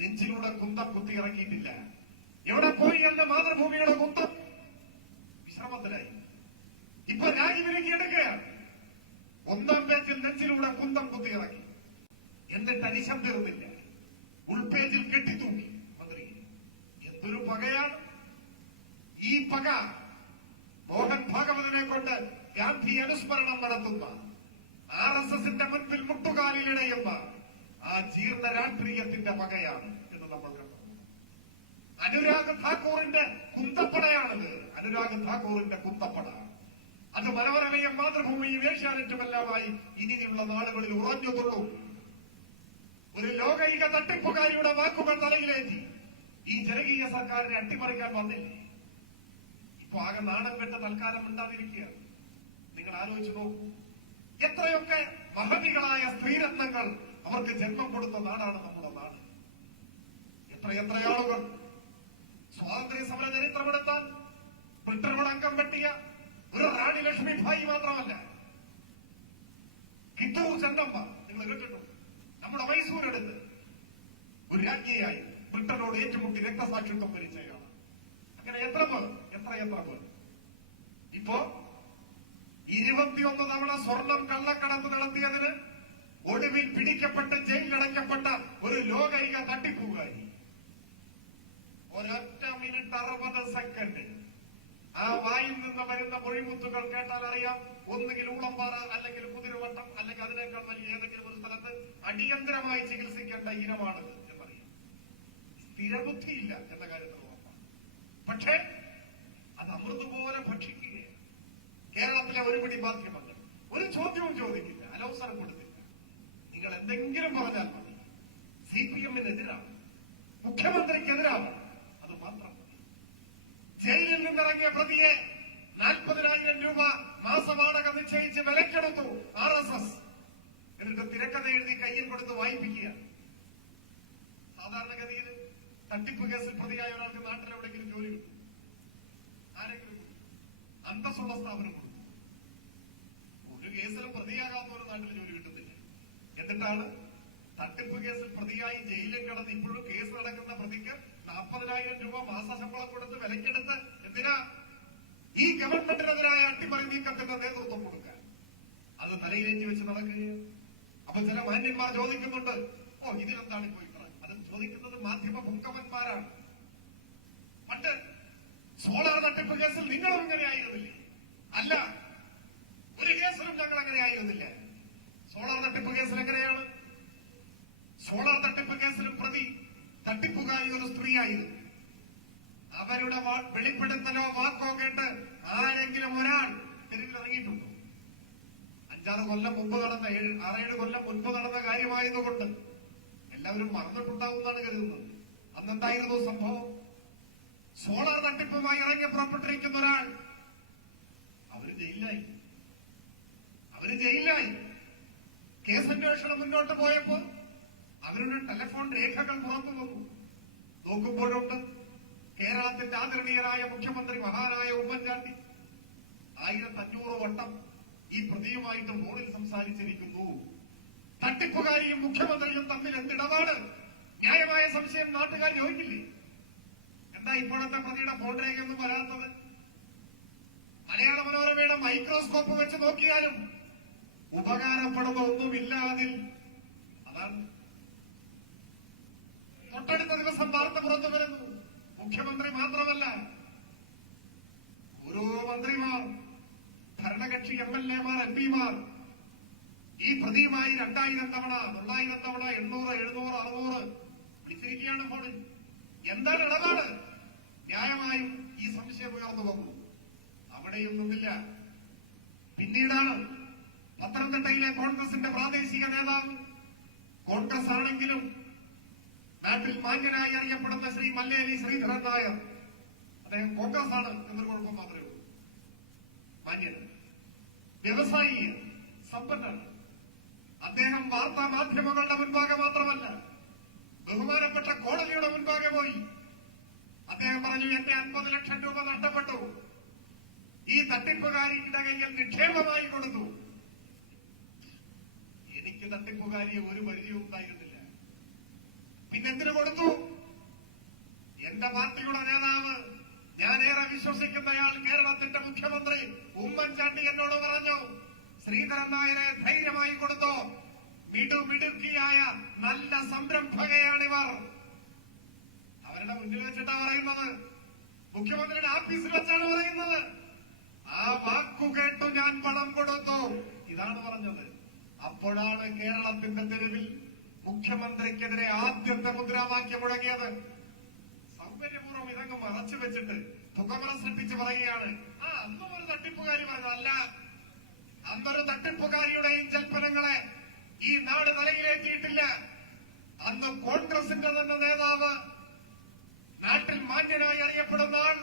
നെഞ്ചിലൂടെ കുന്തം കുത്തിയിറക്കിയിട്ടില്ല. എവിടെ പോയി എന്ന മാതൃഭൂമിയുടെ കുന്തം? വിശ്രമത്തിലായി. ഇപ്പൊ രാജിവിലേക്ക് എടുക്കുകയാണ്. ഒന്നാം പേജിൽ നെഞ്ചിലൂടെ കുന്തം കുത്തിയിറക്കി. എന്നിട്ട് അനിശം തീർന്നില്ല, ഉൾപേജിൽ കെട്ടിത്തൂക്കി മന്ത്രി. എന്തൊരു പകയാണ് ഈ പക! മോഹൻ ഭാഗവതനെ കൊണ്ട് ഗാന്ധി അനുസ്മരണം നടത്തുന്ന, RSSന്റെ മുൻപിൽ മുട്ടുകാലിലിടയുന്ന ആ ജീർണ രാഷ്ട്രീയത്തിന്റെ പകയാണ് എന്ന് നമ്മൾ കണ്ടു. അനുരാഗ് ഠാക്കൂറിന്റെ കുന്തപ്പടയാണിത്. അനുരാഗ് ഠാക്കൂറിന്റെ കുന്തപ്പട. അത് മനോരമയും മാതൃഭൂമിയും ഏഷ്യാനെറ്റുമെല്ലാമായി ഇനിയുള്ള നാടുകളിൽ ഉറഞ്ഞുകൊള്ളൂ. ഒരു ലോകൈക തട്ടിപ്പുകാരിയുടെ വാക്കുകൾ തലയിലേറ്റി ഈ ജനകീയ സർക്കാരിനെ അട്ടിമറിക്കാൻ വന്നില്ലേ? ഇപ്പൊ ആകെ നാണം കെട്ട് തൽക്കാലം ഉണ്ടാതിരിക്കുകയാണ്. നിങ്ങൾ ആലോചിച്ചു നോക്കൂ. എത്രയൊക്കെ മഹതികളായ സ്ത്രീരത്നങ്ങൾ അവർക്ക് ജന്മം കൊടുത്ത നാടാണ് നമ്മുടെ നാട്. എത്രയെത്ര ആളുകൾ സ്വാതന്ത്ര്യ സമര ചരിത്രമെടുത്താൽ ബ്രിട്ടനോട് അംഗം വെട്ടിയ ഒരു റാണി ലക്ഷ്മിഭായി മാത്രമല്ല, കിത്തൂർ ചെന്നമ്മ നിങ്ങൾ കേട്ടിട്ടുണ്ട്. നമ്മുടെ മൈസൂരെടുത്ത് ഒരു രാജ്ഞിയായി ബ്രിട്ടനോട് ഏറ്റുമുട്ടി രക്തസാക്ഷിത്വം വരിച്ചയാണ്. അങ്ങനെ എത്ര പേർ. ഇപ്പോ 21 തവണ സ്വർണം കള്ളക്കടത്ത് നടത്തിയതിന് ഒടുവിൽ പിടിക്കപ്പെട്ട് ജയിലിലടയ്ക്കപ്പെട്ട ഒരു ലോകൈക തട്ടിപ്പുകാരി. ഒരൊറ്റ മിനിറ്റ് 60 സെക്കൻഡ് ആ വായിൽ നിന്ന് വരുന്ന മൊഴിമുത്തുകൾ കേട്ടാൽ അറിയാം. ഒന്നുകിൽ ഊളംപാറ, അല്ലെങ്കിൽ കുതിരവട്ടം, അല്ലെങ്കിൽ അതിനേക്കാൾ വലിയ ഏതെങ്കിലും ഒരു സ്ഥലത്ത് അടിയന്തരമായി ചികിത്സിക്കേണ്ട ഇനമാണിത് എന്നറിയാം. സ്ഥിരബുദ്ധിയില്ല എന്ന കാര്യത്തിൽ ഉറപ്പാണ്. പക്ഷേ അത് അമൃതുപോലെ ഭക്ഷിക്കുകയാണ്. കേരളത്തിലെ ഒരുപിടി മാധ്യമങ്ങൾ ഒരു ചോദ്യവും ചോദിക്കില്ല, അനവസരം കൊടുത്തില്ല. നിങ്ങൾ എന്തെങ്കിലും പറഞ്ഞാൽ മതി. CPM-നെതിരാണ്, മുഖ്യമന്ത്രിക്കെതിരാണ്, അത് മാത്രം മതി. ജയിലിൽ നിന്നിറങ്ങിയ പ്രതിയെ 40,000 രൂപ മാസവാടക നിശ്ചയിച്ച് വിലക്കെടുത്തു RSS. എന്നിട്ട് തിരക്കഥ എഴുതി കയ്യിൽ കൊടുത്ത് വായിപ്പിക്കുക. സാധാരണഗതിയിൽ തട്ടിപ്പ് കേസിൽ പ്രതിയായ ഒരാൾക്ക് നാട്ടിലെവിടെയെങ്കിലും ജോലി കിട്ടും? ആരെങ്കിലും അന്തസ്സുള്ള സ്ഥാപനം കൊടുക്കും. ഒരു കേസിലും പ്രതിയാകാത്ത ഒരു നാട്ടിൽ ജോലി കിട്ടുന്നില്ല. എന്നിട്ടാണ് തട്ടിപ്പ് കേസിൽ പ്രതിയായി ജയിലിൽ കിടന്ന് ഇപ്പോഴും കേസ് നടക്കുന്ന പ്രതിക്ക് 40,000 രൂപ മാസശമ്പളം കൊടുത്ത് വിലക്കെടുത്ത് എന്തിനാ ഈ ഗവൺമെന്റിനെതിരായ അട്ടിമറി നീക്കത്തിന്റെ നേതൃത്വം കൊടുക്കാൻ. അത് തലയിലേറ്റി വെച്ച് നടക്കുകയാണ്. അപ്പൊ ചില മാന്യന്മാർ ചോദിക്കുന്നുണ്ട്, ഓ ഇതിലെന്താണ് ഇപ്പോ ഇത്ര? അത് ചോദിക്കുന്നത് മാധ്യമ പുങ്കവന്മാരാണ്. മറ്റ് സോളാർ തട്ടിപ്പ് കേസിൽ നിങ്ങളും ഇങ്ങനെ ആയിരുന്നില്ലേ? അല്ല, ഒരു കേസിലും ഞങ്ങൾ അങ്ങനെ ആയിരുന്നില്ല. സോളാർ തട്ടിപ്പ് കേസിൽ എങ്ങനെയാണ്? സോളാർ തട്ടിപ്പ് കേസിലും പ്രതി തട്ടിപ്പുകാരി ഒരു സ്ത്രീയായിരുന്നു. അവരുടെ വെളിപ്പെടുത്തലോ വാക്കോ കേട്ട് ആരെങ്കിലും ഒരാൾ തെരുവിലിറങ്ങിയിട്ടുണ്ടോ? 5-6 കൊല്ലം മുമ്പ് നടന്ന 6-7 കൊല്ലം മുൻപ് നടന്ന കാര്യമായതുകൊണ്ട് എല്ലാവരും മറന്നിട്ടുണ്ടാവുമെന്നാണ് കരുതുന്നത്. അന്നെന്തായിരുന്നു സംഭവം? സോളാർ തട്ടിപ്പുമായി ഇറങ്ങി പുറപ്പെട്ടിരിക്കുന്ന ഒരാൾ അവര് ജയിലിലായി. കേസന്വേഷണം മുന്നോട്ട് പോയപ്പോൾ അവരുടെ ടെലിഫോൺ രേഖകൾ പുറത്തു വന്നു. നോക്കുമ്പോഴുണ്ട് കേരളത്തിന്റെ ആദരണീയനായ മുഖ്യമന്ത്രി മഹാനായ ഉമ്മൻചാണ്ടി 1500 വട്ടം ഈ പ്രതിയുമായിട്ട് ഫോണിൽ സംസാരിച്ചിരിക്കുന്നു. തട്ടിപ്പുകാരിയും മുഖ്യമന്ത്രിയും തമ്മിൽ എന്തിടപാട്? ന്യായമായ സംശയം നാട്ടുകാർ ചോദിക്കില്ലേ? എന്താ ഇപ്പോഴത്തെ പ്രതിയുടെ ഫോൺ രേഖയൊന്നും വരാത്തത്? മലയാള മനോരമയുടെ മൈക്രോസ്കോപ്പ് വെച്ച് നോക്കിയാലും ഉപകാരപ്പെടുന്ന ഒന്നുമില്ലാതിൽ. അതാണ് തൊട്ടടുത്ത ദിവസം വാർത്ത പുറത്തു വരുന്നു. മുഖ്യമന്ത്രി മാത്രമല്ല, ഓരോ മന്ത്രിമാർ, ഭരണകക്ഷി MLA-മാർ, MP-മാർ ഈ പ്രതിയുമായി 2000 തവണ 900 തവണ 800 700 600 വിളിച്ചിരിക്കുകയാണ് ഫോണിൽ. എന്താണ് ഇടപാട്? ന്യായമായും ഈ സംശയം ഉയർന്നു വന്നു. അവിടെയും നിന്നില്ല. പിന്നീടാണ് പത്തനംതിട്ടയിലെ കോൺഗ്രസിന്റെ പ്രാദേശിക നേതാവ്, കോൺഗ്രസ് ആണെങ്കിലും നാട്ടിൽ മാന്യനായി അറിയപ്പെടുന്ന ശ്രീ മല്ലേലി ശ്രീധരൻ നായർ, അദ്ദേഹം കോൺഗ്രസ് ആണ് എന്നൊരു കുഴപ്പം മാത്രമേ ഉള്ളൂ. മാന്യൻ, വ്യവസായി, സമ്പന്നൻ. അദ്ദേഹം വാർത്താ മാധ്യമങ്ങളുടെ മുൻപാകെ മാത്രമല്ല, ബഹുമാനപ്പെട്ട കോടതിയുടെ മുൻപാകെ പോയി. അദ്ദേഹം പറഞ്ഞു, എന്റെ 50 ലക്ഷം രൂപ നഷ്ടപ്പെട്ടു, ഈ തട്ടിപ്പുകാരിയുടെ കയ്യിൽ നിക്ഷേപമായി കൊടുത്തു. എനിക്ക് തട്ടിപ്പുകാരിയെ ഒരു പരിചയവും ഉണ്ടായിരുന്നില്ല. പിന്നെന്തിനു കൊടുത്തു? എന്റെ പാർട്ടിയുടെ നേതാവ്, ഞാനേറെ വിശ്വസിക്കുന്നയാൾ, കേരളത്തിന്റെ മുഖ്യമന്ത്രി ഉമ്മൻചാണ്ടി എന്നോട് പറഞ്ഞു, ശ്രീധരൻ നായരെ ധൈര്യമായി കൊടുത്തോ, മിടുക്കിയായ നല്ല സംരംഭകയാണിവർ. അവരുടെ മുന്നിൽ വെച്ചിട്ടാ പറയുന്നത്, മുഖ്യമന്ത്രിയുടെ ഓഫീസിൽ വെച്ചാണ് പറയുന്നത്. ആ വാക്കു കേട്ടു ഞാൻ പണം കൊടുത്തു, ഇതാണ് പറഞ്ഞത്. അപ്പോഴാണ് കേരളത്തിന്റെ തെരുവിൽ മുഖ്യമന്ത്രിക്കെതിരെ ആദ്യത്തെ മുദ്രാവാക്യം മുഴങ്ങിയത്. സൗകര്യപൂർവ്വം ഇതങ്ങ് മറച്ചു വെച്ചിട്ട് പുകമറ സൃഷ്ടിച്ച് പറയുകയാണ്, അന്നും ഒരു തട്ടിപ്പുകാരി പറഞ്ഞതല്ല. അന്നൊരു തട്ടിപ്പുകാരിയുടെയും ജൽപ്പനങ്ങളെ ഈ നാട് തലയിലേറ്റിയിട്ടില്ല. അന്ന് കോൺഗ്രസിന്റെ തന്നെ നേതാവ്, നാട്ടിൽ മാന്യനായി അറിയപ്പെടുന്ന ആൾ,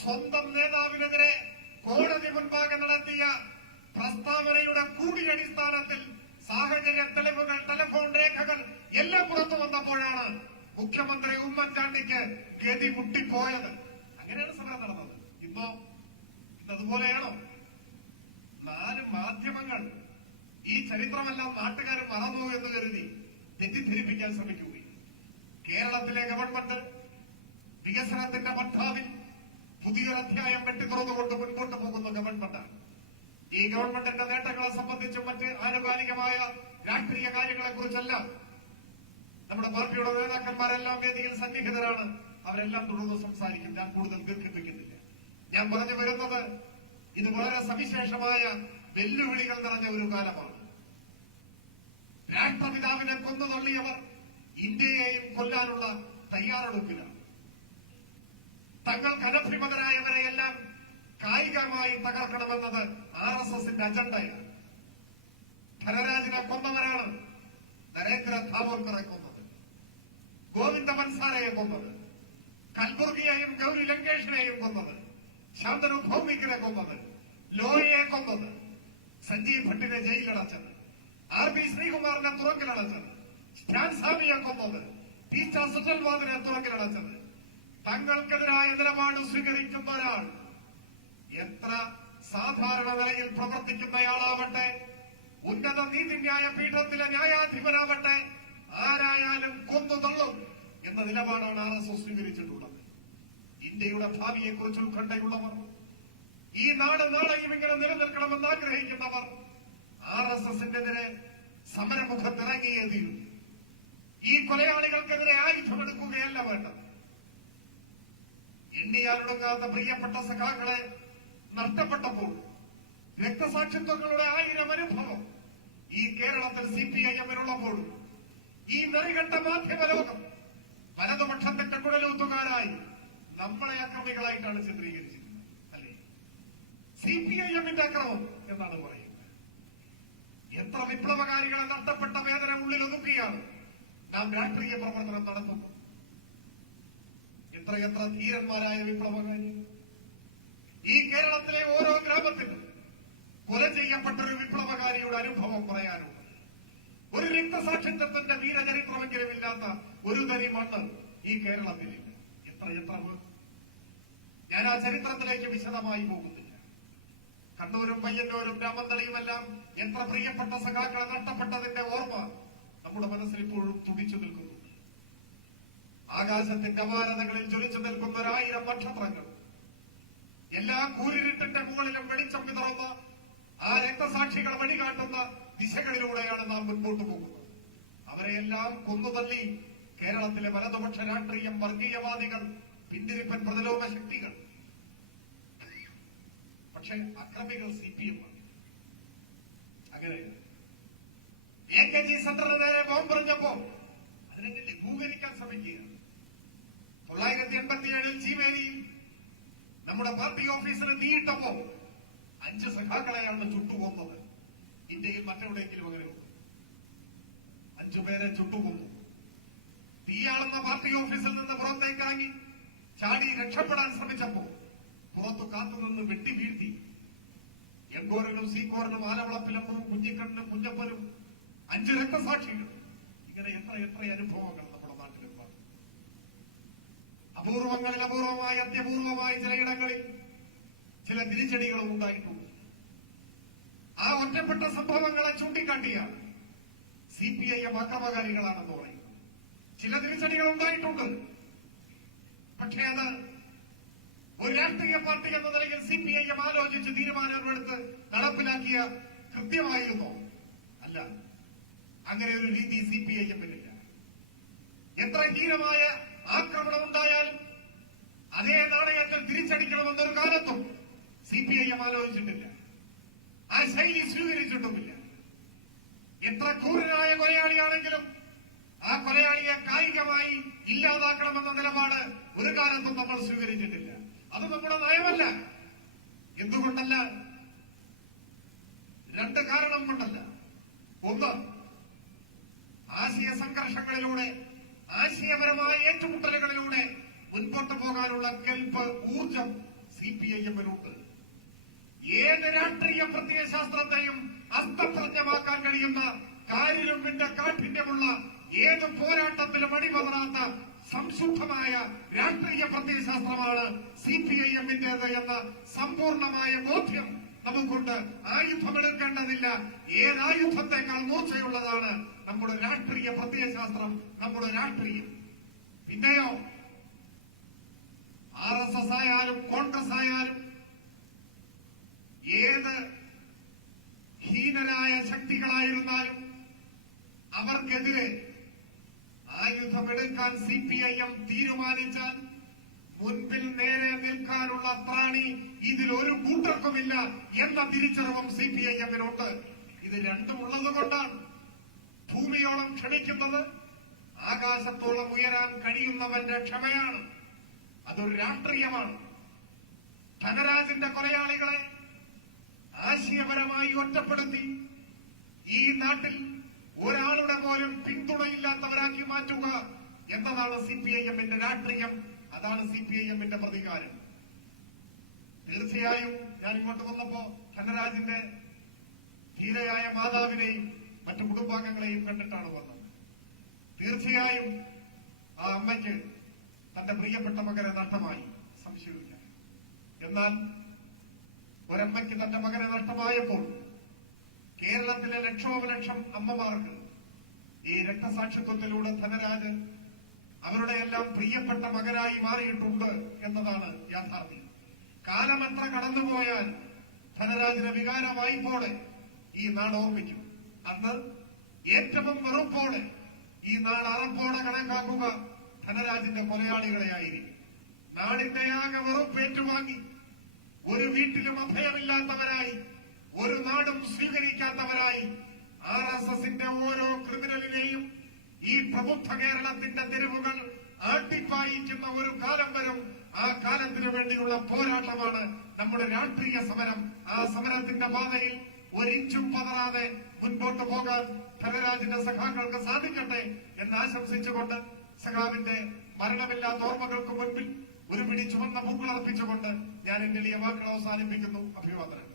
സ്വന്തം നേതാവിനെതിരെ കോടതി മുൻപാകെ നടത്തിയ പ്രസ്താവനയുടെ കൂടിയടിസ്ഥാനത്തിൽ സാഹചര്യ തെളിവുകൾ, ടെലിഫോൺ രേഖകൾ എല്ലാം പുറത്തു വന്നപ്പോഴാണ് മുഖ്യമന്ത്രി ഉമ്മൻചാണ്ടിക്ക് ഗതി മുട്ടിപ്പോയത്. അങ്ങനെയാണ് സമരം നടന്നത്. ഇന്നതുപോലെയാണോ? 4 മാധ്യമങ്ങൾ ഈ ചരിത്രമെല്ലാം നാട്ടുകാർ മറന്നു എന്ന് കരുതി തെറ്റിദ്ധരിപ്പിക്കാൻ ശ്രമിക്കുകയും, കേരളത്തിലെ ഗവൺമെന്റ് വികസനത്തിന്റെ പന്ഥാവിൽ പുതിയൊരു അധ്യായം വെട്ടിത്തുറന്നുകൊണ്ട് മുൻപോട്ട് പോകുന്ന ഗവൺമെന്റാണ്. ഈ ഗവൺമെന്റിന്റെ നേട്ടങ്ങളെ സംബന്ധിച്ചും മറ്റ് ആനുകാലികമായ രാഷ്ട്രീയ കാര്യങ്ങളെ കുറിച്ചെല്ലാം നമ്മുടെ പാർട്ടിയുടെ നേതാക്കന്മാരെല്ലാം വേദിയിൽ സന്നിഹിതരാണ്. അവരെല്ലാം തുടർന്ന് സംസാരിക്കും. ഞാൻ കൂടുതൽ ദീർഘിപ്പിക്കുന്നില്ല. ഞാൻ പറഞ്ഞു വരുന്നത്, ഇത് വളരെ സവിശേഷമായ വെല്ലുവിളികൾ നിറഞ്ഞ ഒരു കാലമാണ്. രാഷ്ട്രപിതാവിനെ കൊന്നു തള്ളിയവർ ഇന്ത്യയെയും കൊല്ലാനുള്ള തയ്യാറെടുപ്പിലാണ്. തങ്ങൾക്ക് അനഭിമതരായവരെയെല്ലാം കായികമായി തകർക്കണമെന്നത് RSSന്റെ അജണ്ടയാണ്. ധനരാജിനെ കൊന്നവരാണ് നരേന്ദ്ര ധാവോൽക്കറെ കൊന്നത്, ഗോവിന്ദ മൻസാരയെ കൊന്നത്, കൽബുർഗിയെയും ഗൗരി ലങ്കേഷിനെയും കൊന്നത്, ശാന്തനു ഭൗമികിനെ കൊന്നത്, ലോയയെ കൊന്നത്, സഞ്ജീവ് ഭട്ടിനെ ജയിലിലടച്ചത്, RB ശ്രീകുമാറിനെ തുറങ്കിലടച്ചത്, സ്റ്റാൻ സ്വാമിയെ കൊന്നത്, ടീച്ചർ സുജൽവാദിനെ തുറങ്കിലടച്ചത്, തങ്ങൾക്കെതിരായ നിലപാട് സ്വീകരിക്കുന്ന ഒരാൾ എത്ര സാധാരണ നിലയിൽ പ്രവർത്തിക്കുന്നയാളാവട്ടെ, ഉന്നത നീതിന്യായ പീഠത്തിലെ ന്യായാധിപനാവട്ടെ, ആരായാലും കൊന്നു തള്ളും എന്ന നിലപാടാണ് RSS സ്വീകരിച്ചിട്ടുള്ളത്. ഇന്ത്യയുടെ ഭാവിയെക്കുറിച്ച് ഉത്കണ്ഠയുള്ളവർ, ഈ നാട് നാളെയും ഇങ്ങനെ നിലനിൽക്കണമെന്ന് ആഗ്രഹിക്കുന്നവർ RSSനെതിരെ സമരമുഖത്തിറങ്ങിയേ തീരും. ഈ കൊലയാളികൾക്കെതിരെ ആയുധമെടുക്കുകയല്ല വേണ്ടത്. എണ്ണിയാലൊടുങ്ങാത്ത പ്രിയപ്പെട്ട സഖാക്കളെ നഷ്ടപ്പെട്ടപ്പോൾ രക്തസാക്ഷിത്വങ്ങളുടെ 1000 അനുഭവം ഈ കേരളത്തിൽ CPIM-നുള്ളപ്പോൾ ഈ നെറികെട്ട മാധ്യമ ലോകം വലതുപക്ഷത്തിന്റെ കുഴലൂത്തുകാരായി നമ്മളെ അക്രമികളായിട്ടാണ് ചിത്രീകരിച്ചിരുന്നത്. അല്ലേ? CPIM-ന്റെ അക്രമം എന്നാണ് പറയുന്നത്. എത്ര വിപ്ലവകാരികളെ നഷ്ടപ്പെട്ട വേദന ഉള്ളിൽ ഒതുക്കിയാണ് നാം രാഷ്ട്രീയ പ്രവർത്തനം നടത്തുന്നത്. എത്രയെത്ര ധീരന്മാരായ വിപ്ലവകാരി ഈ കേരളത്തിലെ ഓരോ ഗ്രാമത്തിലും കൊല ചെയ്യപ്പെട്ടൊരു വിപ്ലവകാരിയുടെ അനുഭവം പറയാനുണ്ട്. ഒരു രക്തസാക്ഷിത്വത്തിന്റെ വീരചരിത്രമെങ്കിലും ഇല്ലാത്ത ഒരു തരി മണ്ണ് ഈ കേരളത്തിലില്ല. എത്രയെത്ര ഞാൻ ആ ചരിത്രത്തിലേക്ക് വിശദമായി പോകുന്നില്ല. കണ്ണൂരും പയ്യന്നൂരും രാമന്തളിയുമെല്ലാം എത്ര പ്രിയപ്പെട്ട സഖാക്കളെ നഷ്ടപ്പെട്ടതിന്റെ ഓർമ്മ നമ്മുടെ മനസ്സിൽ ഇപ്പോഴും തുടിച്ചു നിൽക്കുന്നു. ആകാശത്തിന്റെ അപാരതകളിൽ ജ്വലിച്ചു നിൽക്കുന്ന 1000 നക്ഷത്രങ്ങൾ, എല്ലാ കൂരിരുട്ടിന്റെ മുകളിലും വെളിച്ചം വിതറുന്ന ആ രക്തസാക്ഷികൾ വഴികാട്ടുന്ന ദിശകളിലൂടെയാണ് നാം മുൻപോട്ട് പോകുന്നത്. അവരെയെല്ലാം കൊന്നുതള്ളി കേരളത്തിലെ വലതുപക്ഷ രാഷ്ട്രീയം, വർഗീയവാദികൾ, പിന്തിരിപ്പൻ പ്രതിലോമ ശക്തികൾ. പക്ഷെ അക്രമികൾ CPM ആണ്. അങ്ങനെ AKG സെന്ററിന് നേരെ ബോംബെറിഞ്ഞപ്പോ അതിനെ ലഘൂകരിക്കാൻ ശ്രമിക്കുകയാണ്. 987 ചീമേനിയിൽ നമ്മുടെ പാർട്ടി ഓഫീസിന് തീയിട്ടപ്പോ 5 സഖാക്കളെയാണ് ചുട്ടുകൊന്നത്. ഇന്ത്യയിൽ മറ്റെവിടെയെങ്കിലും അങ്ങനെ 5 പേരെ ചുട്ടുകൊന്നു. തീയാളുന്ന പാർട്ടി ഓഫീസിൽ നിന്ന് പുറത്തേക്കാങ്ങി ചാടി രക്ഷപ്പെടാൻ ശ്രമിച്ചപ്പോ പുറത്തു കാത്തുനിന്ന് വെട്ടി വീഴ്ത്തി. എങ്കോരനും സീക്കോരനും ആലവളപ്പിലപ്പുറം കുഞ്ഞിക്കണ്ണനും കുഞ്ഞപ്പനും 5 രക്തസാക്ഷികൾ. ഇങ്ങനെ എത്ര അനുഭവങ്ങൾ നമ്മുടെ നാട്ടിലുണ്ടാകും. അപൂർവങ്ങളിൽ അപൂർവമായി, അത്യപൂർവമായി ചിലയിടങ്ങളിൽ ചില തിരിച്ചടികളും ഉണ്ടായിട്ടുണ്ട്. ആ ഒറ്റപ്പെട്ട സംഭവങ്ങളെ ചൂണ്ടിക്കാട്ടിയാണ് CPIM അക്രമകാരികളാണെന്ന് പറയുന്നത്. ചില തിരിച്ചടികൾ ഉണ്ടായിട്ടുണ്ട്. പക്ഷേ അത് ഒരു രാഷ്ട്രീയ പാർട്ടി എന്ന നിലയിൽ CPIM ആലോചിച്ച് തീരുമാനമെടുത്ത് നടപ്പിലാക്കിയ കൃത്യമായിരുന്നോ? അല്ല, അങ്ങനെ ഒരു രീതി CPIM-നില്ല. എത്ര ഹീനമായ ആക്രമണം ഉണ്ടായാലും അതേ നാണയത്തിൽ തിരിച്ചടിക്കണമെന്നൊരു കാലത്തും CPIM ആലോചിച്ചിട്ടില്ല. ആ ശൈലി സ്വീകരിച്ചിട്ടുമില്ല. എത്ര ക്രൂരനായ കൊലയാളിയാണെങ്കിലും ആ കൊലയാളിയെ കായികമായി ഇല്ലാതാക്കണമെന്ന നിലപാട് ഒരു കാലത്തും നമ്മൾ സ്വീകരിച്ചിട്ടില്ല. അത് നമ്മുടെ നയമല്ല. എന്തുകൊണ്ടല്ല? 2 കാരണം കൊണ്ടല്ല. ഒന്ന്, ആശയ സംഘർഷങ്ങളിലൂടെ, ആശയപരമായ ഏറ്റുമുട്ടലുകളിലൂടെ മുൻപോട്ട് പോകാനുള്ള കെൽപ്പ്, ഊർജം CPIM-നുണ്ട്. ഏത് രാഷ്ട്രീയ പ്രത്യയശാസ്ത്രത്തെയും അസ്തപ്രജ്ഞമാക്കാൻ കഴിയുന്ന കാരിരുമ്പിന്റെ കാഠിന്യമുള്ള ഏത് പോരാട്ടത്തിലും അടിപതറാത്ത സംശുദ്ധമായ രാഷ്ട്രീയ പ്രത്യയശാസ്ത്രമാണ് CPIM-ന്റേത് എന്ന സമ്പൂർണമായ ബോധ്യം നമുക്കുണ്ട്. ആയുധമെടുക്കേണ്ടതില്ല. ഏതായുധത്തെക്കാൾ മൂർച്ചയുള്ളതാണ് നമ്മുടെ രാഷ്ട്രീയ പ്രത്യയശാസ്ത്രം, നമ്മുടെ രാഷ്ട്രീയം. പിന്നെയോ RSS ആയാലും കോൺഗ്രസ് ആയാലും ഏത് ഹീനരായ ശക്തികളായിരുന്നാലും അവർക്കെതിരെ ആയുധമെടുക്കാൻ CPIM തീരുമാനിച്ചാൽ മുൻപിൽ നേരെ നിൽക്കാനുള്ള ത്രാണി ഇതിലൊരു കൂട്ടർക്കുമില്ല എന്ന തിരിച്ചറിവും CPIM-നുണ്ട്. ഇത് രണ്ടും ഉള്ളതുകൊണ്ടാണ് ഭൂമിയോളം ക്ഷണിക്കുന്നത് ആകാശത്തോളം ഉയരാൻ കഴിയുന്നവന്റെ ക്ഷമയാണ്. അതൊരു രാഷ്ട്രീയമാണ്. ധനരാജിന്റെ കൊലയാളികളെ ആശയപരമായി ഒറ്റപ്പെടുത്തി ഈ നാട്ടിൽ ഒരാളുടെ പോലും പിന്തുണയില്ലാത്തവരാക്കി മാറ്റുക എന്നതാണ് CPIM-ന്റെ രാഷ്ട്രീയം. അതാണ് CPIM-ന്റെ പ്രതികാരം. തീർച്ചയായും ഞാൻ ഇങ്ങോട്ട് വന്നപ്പോ ധനരാജിന്റെ ധീരയായ മാതാവിനെയും മറ്റു കുടുംബാംഗങ്ങളെയും കണ്ടിട്ടാണ് വന്നത്. തീർച്ചയായും ആ അമ്മയ്ക്ക് തന്റെ പ്രിയപ്പെട്ട മകനെ നഷ്ടമായി, സംശയമില്ല. എന്നാൽ ഒരമ്മയ്ക്ക് തന്റെ മകനെ നഷ്ടമായപ്പോൾ കേരളത്തിലെ ലക്ഷോപലക്ഷം അമ്മമാർക്ക് ഈ രക്തസാക്ഷിത്വത്തിലൂടെ ധനരാജ് അവരുടെ എല്ലാം പ്രിയപ്പെട്ട മകനായി മാറിയിട്ടുണ്ട് എന്നതാണ് യാഥാർത്ഥ്യം. കാലം എത്ര കടന്നുപോയാൽ ധനരാജിനെ വികാര വായ്പോടെ ഈ നാട് ഓർമ്മിക്കും. അന്ന് ഏറ്റവും വെറുപ്പോടെ ഈ നാട് അറപ്പോടെ കണക്കാക്കുക ധനരാജിന്റെ കൊലയാളികളെയായിരിക്കും. നാടിന്റെ ആകെ വെറുപ്പേറ്റുവാങ്ങി ഒരു വീട്ടിലും അഭയമില്ലാത്തവരായി, ഒരു നാടും സ്വീകരിക്കാത്തവരായി RSSന്റെ ഓരോ ക്രിമിനലിനെയും ഈ പ്രബുദ്ധ കേരളത്തിന്റെ തെരുവുകൾ ആട്ടിപ്പായിക്കുന്ന ഒരു കാലം വരും. ആ കാലത്തിനു വേണ്ടിയുള്ള പോരാട്ടമാണ് നമ്മുടെ രാഷ്ട്രീയ സമരം. ആ സമരത്തിന്റെ പാതയിൽ ഒരിഞ്ചും പതറാതെ മുൻപോട്ട് പോകാൻ ധനരാജിന്റെ സഖാക്കൾക്ക് സാധിക്കട്ടെ എന്ന് ആശംസിച്ചുകൊണ്ട് സഖാവിന്റെ മരണമില്ലാത്ത ഓർമ്മകൾക്ക് മുൻപിൽ ഒരു പിടി ചുവന്ന പൂക്കളർപ്പിച്ചുകൊണ്ട് ഞാൻ എന്റെ എളിയ വാക്കുകൾ അവസാനിപ്പിക്കുന്നു. അഭിവാദനം.